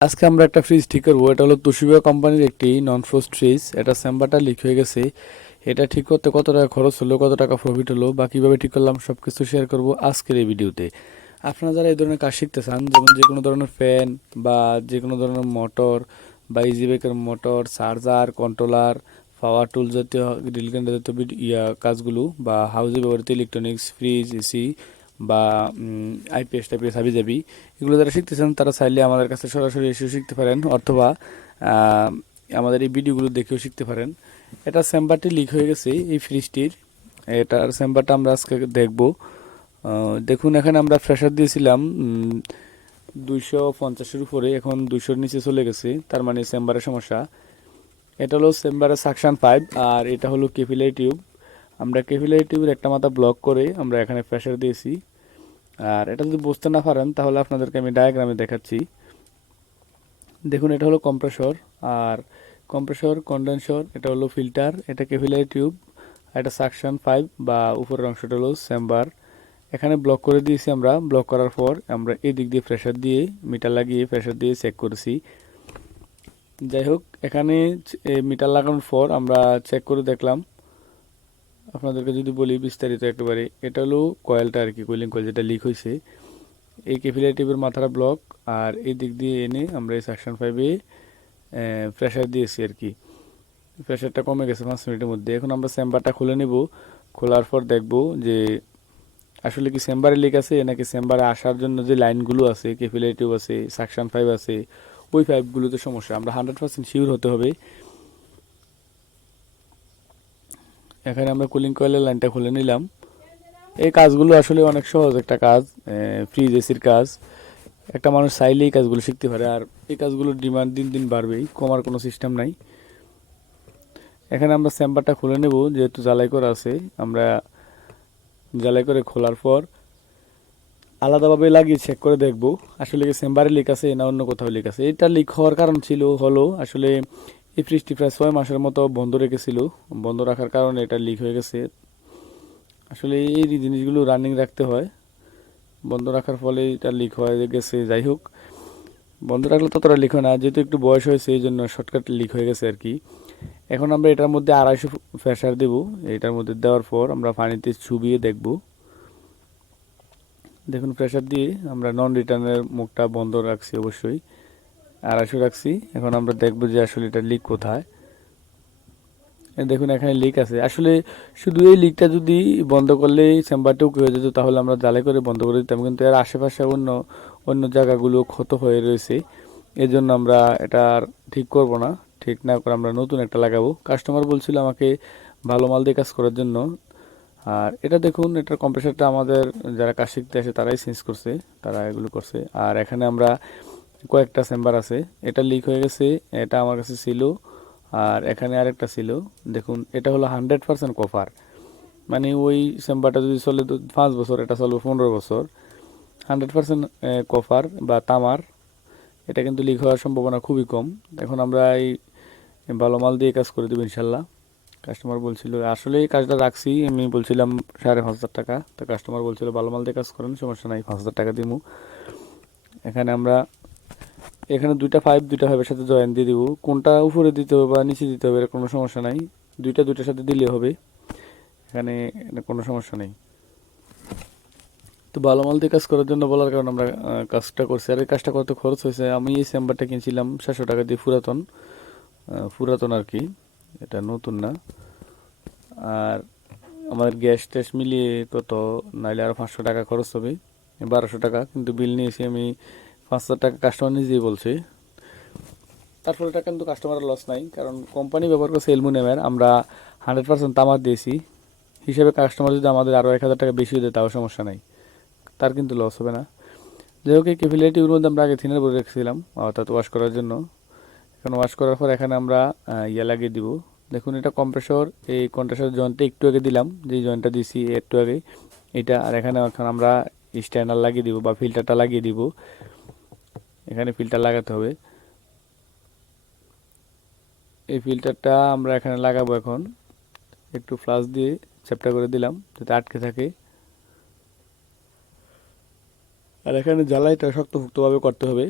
আজকে আমরা একটা ফ্রিজ ঠিক করব। এটা হলো তুশিবা কোম্পানির একটি নন ফ্রোস্ট ফ্রিজ এটা চেম্বারটা লিক হয়ে গেছে। এটা ঠিক করতে কত টাকা খরচ হলো, কত টাকা প্রফিট হলো বা কীভাবে ঠিক করলাম সব কিছু শেয়ার করব আজকের এই ভিডিওতে আপনারা যারা এই ধরনের কাজ শিখতে চান, যেমন যে কোনো ধরনের ফ্যান বা যে কোনো ধরনের মোটর বা ইজি বাইকের motor charger controller power tool জাতীয় ড্রিল গ্রাইন্ডার জাতীয় ইয়া কাজগুলো বা হাউজে ব্যবহৃত ইলেকট্রনিক্স ফ্রিজ এসি বা আইপিএস টাইপিএস হাবি যাবি এগুলো যারা শিখতে চান তারা চাইলে আমাদের কাছে সরাসরি এসেও শিখতে পারেন, অথবা আমাদের এই ভিডিওগুলো দেখেও শিখতে পারেন। এটা চেম্বারটি লিক হয়ে গেছে, এই ফ্রিজটির। এটার চেম্বারটা আমরা আজকে দেখব। দেখুন, এখানে আমরা প্রেশার দিয়েছিলাম দুইশো পঞ্চাশের উপরে, এখন দুইশোর নিচে চলে গেছে, তার মানে চেম্বারের সমস্যা। এটা হলো চেম্বারের সাকশন পাইপ আর এটা হলো কেপিলারি টিউব আমরা কেপিলারি টিউবের একটা মাথা ব্লক করে আমরা এখানে প্রেশার দিয়েছি। আর এটা যদি বুঝতে না পারেন, তাহলে আপনাদেরকে আমি ডায়াগ্রামে দেখাচ্ছি। দেখুন, এটা হলো কম্প্রেসর আর কম্প্রেসর কন্ডেন্সর এটা হলো ফিল্টার এটা কেপিলারি টিউব এটা সাকশন পাইপ বা উপরের অংশটা হলো চেম্বার এখানে ব্লক করে দিয়েছি আমরা ব্লক করার পর আমরা এই দিক দিয়ে প্রেশার দিয়ে মিটার লাগিয়ে প্রেশার দিয়ে চেক করেছি। যাই হোক, এখানে মিটার লাগানোর পর আমরা চেক করে দেখলাম আপনাদেরকে যদি বলি বিস্তারিত একেবারে, এটা হলো কয়েলটা আর কি কুলিং কয়েল যেটা লিক হয়েছে। এই কেপিলারি টিউবের মাথাটা ব্লক আর এই দিক দিয়ে এনে আমরা এই সেকশন ফাইভে প্রেশার দিয়েছি আর কি। প্রেশারটা কমে গেছে পাঁচ মিনিটের মধ্যে। এখন আমরা চেম্বারটা খুলে নেব। খোলার পর দেখব যে আসলে কি চেম্বারে লিক আছে নাকি চেম্বারে আসার জন্য যে লাইনগুলো আছে কেপিলারি টিউব আছে সাকশন ফাইভ আছে, ওই ফাইভগুলোতে সমস্যা। আমরা হান্ড্রেড পার্সেন্ট শিওর হতে হবে। এখানে আমরা কুলিং কয়েলের লাইনটা খুলে নিলাম। এই কাজগুলো আসলে অনেক সহজ একটা কাজ ফ্রিজ এসির কাজ। একটা মানুষ চাইলেই এই কাজগুলো শিখতে পারে, আর এই কাজগুলোর ডিমান্ড দিন দিন বাড়বেই, কমার কোনো সিস্টেম নাই। এখানে আমরা চেম্বারটা খুলে নেব, যেহেতু জ্বালাই করা আছে, আমরা জ্বালাই করে খোলার পর আলাদাভাবে লাগিয়ে চেক করে দেখব, আসলে কি চেম্বারে লিক আছে না অন্য কোথাও লিক আছে। এটা লিক হওয়ার কারণ ছিল, হলো আসলে এই ফ্রিজটি প্রায় ছয় মাসের মতো বন্ধ রেখেছিল। বন্ধ রাখার কারণে এটা লিক হয়ে গেছে। আসলে এই জিনিসগুলো রানিং রাখতে হয়। বন্ধ রাখার ফলে এটা লিক হয়ে গেছে। যাই হোক, বন্ধ রাখলে ততটা লিক হয় না। যেহেতু একটু বয়স হয়েছে, এই জন্য শর্টকাট লিক হয়ে গেছে আর কি এখন আমরা এটার মধ্যে আড়াইশো প্রেশার দেব। এটার মধ্যে দেওয়ার পর আমরা পানিতে চুবিয়ে দেখব। দেখুন প্রেশার দিয়ে আমরা নন রিটার্নের মুখটা বন্ধ রাখছি অবশ্যই। আড়াইশো রাখছি। এখন আমরা দেখব যে আসলে এটা লিক কোথায়। দেখুন, এখানে লিক আছে। আসলে শুধু এই লিকটা যদি বন্ধ করলে চেম্বারটাও হয়ে যেত, তাহলে আমরা জ্বালাই করে বন্ধ করে দিতাম। কিন্তু এর আশেপাশে অন্য অন্য জায়গাগুলো ক্ষত হয়ে রয়েছে। এই জন্য আমরা এটা ঠিক করব না। ঠিক না করে আমরা নতুন একটা লাগাবো। কাস্টমার বলছিল আমাকে ভালো মাল দিয়ে কাজ করার জন্য। আর এটা দেখুন, এটার কম্প্রেসারটা আমাদের, যারা কাজ শিখতে আসে, তারাই চেঞ্জ করছে। তারা এগুলো করছে। আর এখানে আমরা কয়েকটা চেম্বার আছে। এটা লিক হয়ে গেছে, এটা আমার কাছে ছিল, আর এখানে আরেকটা ছিল। দেখুন, এটা হলো হান্ড্রেড পার্সেন্ট কভার মানে ওই চেম্বারটা যদি চলে তো পাঁচ বছর, এটা চলবে পনেরো বছর। হান্ড্রেড পার্সেন্ট কভার বা তামার, এটা কিন্তু লিক হওয়ার সম্ভাবনা খুবই কম। এখন আমরা এই ভালো মাল দিয়ে কাজ করে দেবো ইনশাল্লাহ। কাস্টমার বলছিল, আসলে এই কাজটা রাখছি। আমি বলছিলাম, সাড়ে পাঁচ হাজার টাকা। তো কাস্টমার বলছিল, ভালো মাল দিয়ে কাজ করেন, সমস্যা নাই, পাঁচ হাজার টাকা দিব এখানে আমরা এখানে দুইটা পাইপ দুইটা পাইপের সাথে জয়েন দিয়ে দিব। কোনটা উপরে দিতে হবে বা নিচে দিতে হবে এর কোনো সমস্যা নাই। দুইটা দুইটার সাথে দিলে হবে। এখানে কোনো সমস্যা নেই। তো ভালো মাল দিয়ে কাজ করার জন্য বলার কারণে আমরা কাজটা করছি। আর এই কাজটা কত খরচ হয়েছে? আমি এই চেম্বারটা কিনছিলাম সাতশো টাকা দিয়ে পুরাতন। পুরাতন আর কি। এটা নতুন না। আর আমাদের গ্যাস ট্যাস মিলিয়ে কত? নাইলে আরও পাঁচশো টাকা খরচ হবে। বারোশো টাকা। কিন্তু বিল নিয়েছি আমি পাঁচ হাজার টাকা কাস্টমার নিজেই বলছে। তারপরে এটা কিন্তু কাস্টমারের লস নাই, কারণ কোম্পানি ব্যবহার করছে অ্যালুমিনিয়ামের আমরা হান্ড্রেড পার্সেন্ট তামার দিয়েছি। হিসেবে কাস্টমার যদি আমাদের আরও এক হাজার টাকা বেশি দেয়, তাও সমস্যা নাই। তার কিন্তু লস হবে না। যাই হোক, এই কেফিলিটির মধ্যে আমরা আগে থিনার বলে রেখেছিলাম, অর্থাৎ ওয়াশ করার জন্য। এখন ওয়াশ করার পর এখানে আমরা ইয়ে লাগিয়ে দিব। দেখুন, এটা কম্প্রেসর এই কম্প্রেসর জয়েন্টটা একটু আগে দিলাম, যে জয়েন্টটা দিছি একটু আগে। এটা, আর এখানে এখন আমরা স্ট্যান্ডার লাগিয়ে দিব বা ফিল্টারটা লাগিয়ে দিব। এখানে ফিল্টার লাগাতে হবে। এই ফিল্টারটা আমরা এখানে লাগাবো এখন। একটু ফ্লাশ দিয়ে চ্যাপটা করে দিলাম, যাতে আটকে থাকে। আর এখানে জ্বালাইটা শক্তভুক্তভাবে করতে হবে।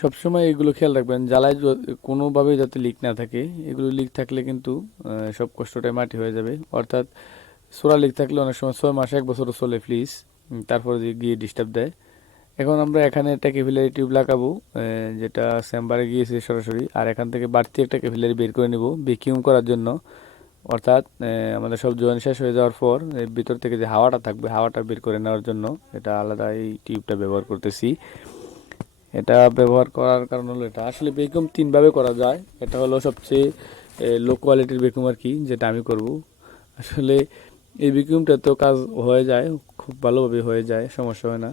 সবসময় এগুলো খেয়াল রাখবেন জ্বালাই কোনোভাবে যাতে লিক না থাকে। এগুলো লিক থাকলে কিন্তু সব কষ্টটাই মাটি হয়ে যাবে। অর্থাৎ সোরা লিক থাকলে অনেক সময় ছয় মাস, এক বছরও চলে প্লিজ তারপরে গিয়ে ডিস্টার্ব দেয়। এখন আমরা এখানে একটা ক্যাপিলারি টিউব লাগাবো যেটা চেম্বারে গিয়েছে সরাসরি, আর এখান থেকে বাড়তি একটা ক্যাপিলারি বের করে নিব ভ্যাকিউম করার জন্য। অর্থাৎ আমাদের সব জয়েন শেষ হয়ে যাওয়ার পর ভিতর থেকে যে হাওয়াটা থাকবে, হাওয়াটা বের করে নেওয়ার জন্য এটা আলাদা এই টিউবটা ব্যবহার করতেছি। এটা ব্যবহার করার কারণ হলো এটা। আসলে ভ্যাকুয়াম তিনভাবে করা যায়। এটা হলো সবচেয়ে লো কোয়ালিটির ভ্যাকুয়াম আর কি, যেটা আমি করব। আসলে এই ভ্যাকুয়ামটা তো কাজ হয়ে যায়, খুব ভালোভাবে হয়ে যায়, সমস্যা হয় না।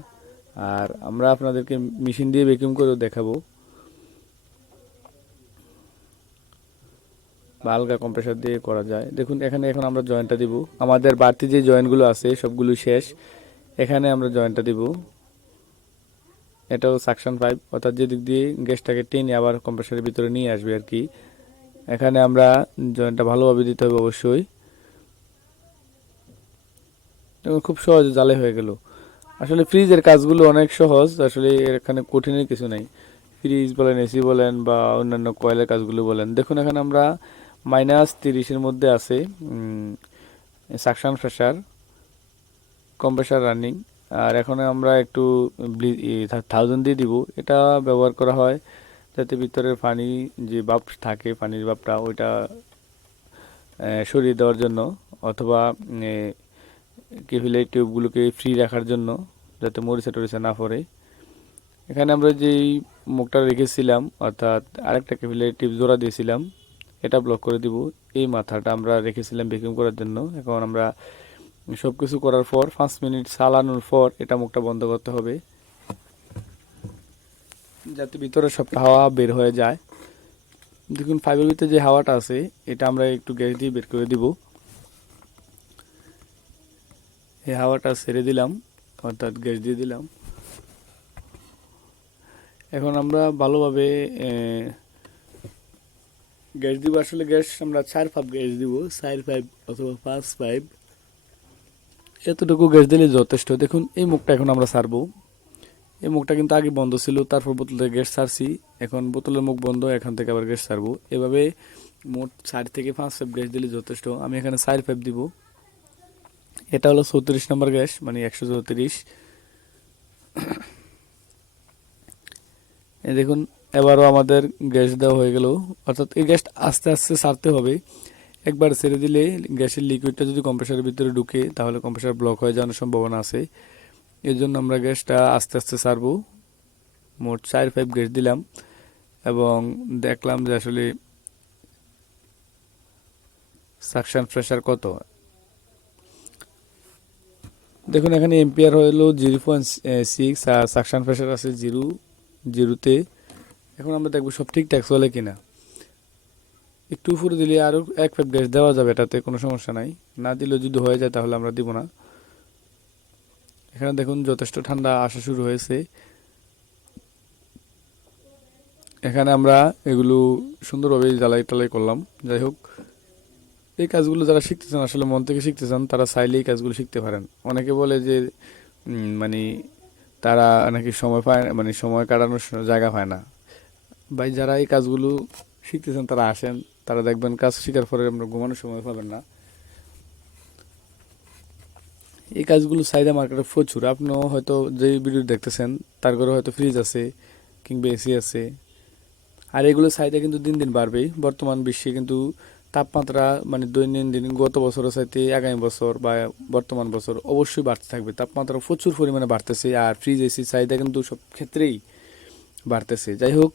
আর আমরা আপনাদেরকে মেশিন দিয়ে ভ্যাকুয়াম করেও দেখাবো। আলগা কম্প্রেসার দিয়ে করা যায়। দেখুন, এখানে এখন আমরা জয়েন্টটা দিব। আমাদের বাড়তি যে জয়েন্টগুলো আছে সবগুলো শেষ। এখানে আমরা জয়েন্টটা দিব। এটাও সাকশন পাইপ অর্থাৎ যেদিক দিয়ে গ্যাসটাকে টেনে আবার কম্প্রেসারের ভিতরে নিয়ে আসবে আর কি। এখানে আমরা জয়েন্টটা ভালোভাবে দিতে হবে অবশ্যই। এবং খুব সহজে জালে হয়ে গেল। আসলে ফ্রিজের কাজগুলো অনেক সহজ, আসলে এখানে কঠিনের কিছু নাই। ফ্রিজ বলেন, এসি বলেন বা অন্যান্য কয়েলের কাজগুলো বলেন। দেখুন, এখানে আমরা মাইনাস তিরিশের মধ্যে আছে সাকশন প্রেশার কম্প্রেসার রানিং, আর এখন আমরা একটু থাউজেন্ড দিয়ে দিব। এটা ব্যবহার করা হয় যাতে ভিতরের পানি যে বাপ থাকে, পানির বাপটা ওইটা সরিয়ে দেওয়ার জন্য অথবা কেভিলাই টিউবগুলোকে ফ্রি রাখার জন্য যাতে মরিচা টরিচা না পড়ে। এখানে আমরা যেই মুখটা রেখেছিলাম, অর্থাৎ আরেকটা কেভিলাই টিউব জোড়া দিয়েছিলাম, এটা ব্লক করে দিব। এই মাথাটা আমরা রেখেছিলাম ভ্যাকুয়াম করার জন্য। এখন আমরা সব কিছু করার পর পাঁচ মিনিট চালানোর পর এটা মুখটা বন্ধ করতে হবে। যাতে ভিতরে সব হাওয়া বের হয়ে যায়। দেখুন ফাইভের ভিতরে যে হাওয়াটা আছে, এটা আমরা একটু গ্যাস দিয়ে বের করে দিব। এই হাওয়াটা ছেড়ে দিলাম, অর্থাৎ গ্যাস দিয়ে দিলাম। এখন আমরা ভালোভাবে গ্যাস দিব। আসলে গ্যাস আমরা চার পাইপ গ্যাস দিব, চার পাইপ অথবা পাঁচ পাইপ এতটুকু গ্যাস দিলে যথেষ্ট। দেখুন, এই মুখটা এখন আমরা ছাড়বো এই মুখটা কিন্তু আগে বন্ধ ছিল, তারপর বোতলে গ্যাস ছাড়ছি এখন বোতলের মুখ বন্ধ, এখান থেকে আবার গ্যাস ছাড়বো এভাবে মোট চার থেকে পাঁচ পাইপ গ্যাস দিলে যথেষ্ট। আমি এখানে চার পাইপ দিব। এটা হলো চৌত্রিশ নম্বর গ্যাস মানে একশো চৌত্রিশ। দেখুন, এবারও আমাদের গ্যাস দেওয়া হয়ে গেল। অর্থাৎ এই গ্যাসটা আস্তে আস্তে সারতে হবে। একবার ছেড়ে দিলে গ্যাসের লিকুইডটা যদি কম্প্রেসারের ভিতরে ঢুকে, তাহলে কম্প্রেসার ব্লক হয়ে যাওয়ার সম্ভাবনা আছে। এর জন্য আমরা গ্যাসটা আস্তে আস্তে সারবো। মোট চার ফাইভ গ্যাস দিলাম এবং দেখলাম যে আসলে সাকশন প্রেশার কত? দেখুন, এখানে এম্পিয়ার হলো জিরো পয়েন্ট সিক্স আর সাকশন প্রেশার আছে জিরো, জিরোতে। এখন আমরা দেখব সব ঠিকঠাক চলে কিনা। একটু উপরে দিলে আরও এক পাইপ গ্যাস দেওয়া যাবে, এটাতে কোনো সমস্যা নাই। না দিলেও যদি হয়ে যায় তাহলে আমরা দিব না। এখানে দেখুন, যথেষ্ট ঠান্ডা আসা শুরু হয়েছে। এখানে আমরা এগুলো সুন্দরভাবে জ্বালাই টালাই করলাম। যাই হোক এই কাজগুলো যারা শিখতেছেন, আসলে মন থেকে শিখতেছেন, তারা চাইলে এই কাজগুলো শিখতে পারেন। অনেকে বলে যে মানে তারা নাকি সময় পায় মানে সময় কাটানোর জায়গা পায় না। ভাই, যারা এই কাজগুলো শিখতেছেন, তারা আসেন, তারা দেখবেন কাজ শেখার পরে আমরা ঘুমানোর সময় পাবেন না। এই কাজগুলো চাহিদা মার্কেটে প্রচুর। আপনিও হয়তো যে ভিডিও দেখতেছেন, তার ঘরে হয়তো ফ্রিজ আছে কিংবা এসি আছে। আর এগুলো চাহিদা কিন্তু দিন দিন বাড়বেই। বর্তমান বিশ্বে কিন্তু তাপমাত্রা মানে দৈনন্দিন গত বছরের চাইতে আগামী বছর বা বর্তমান বছর অবশ্যই বাড়তে থাকবে। তাপমাত্রা প্রচুর পরিমাণে বাড়তেছে আর ফ্রিজ এসি চাহিদা কিন্তু সব ক্ষেত্রেই বাড়তেছে। যাই হোক,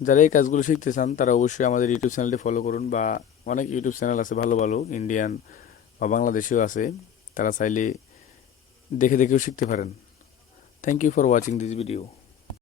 যারা এই কাজগুলো শিখতে চান, তারা অবশ্যই আমাদের ইউটিউব চ্যানেলটি ফলো করুন বা অনেক ইউটিউব চ্যানেল আছে, ভালো ভালো ইন্ডিয়ান বা বাংলাদেশেও আছে। তারা চাইলে দেখে দেখেও শিখতে পারেন। Thank you for watching this video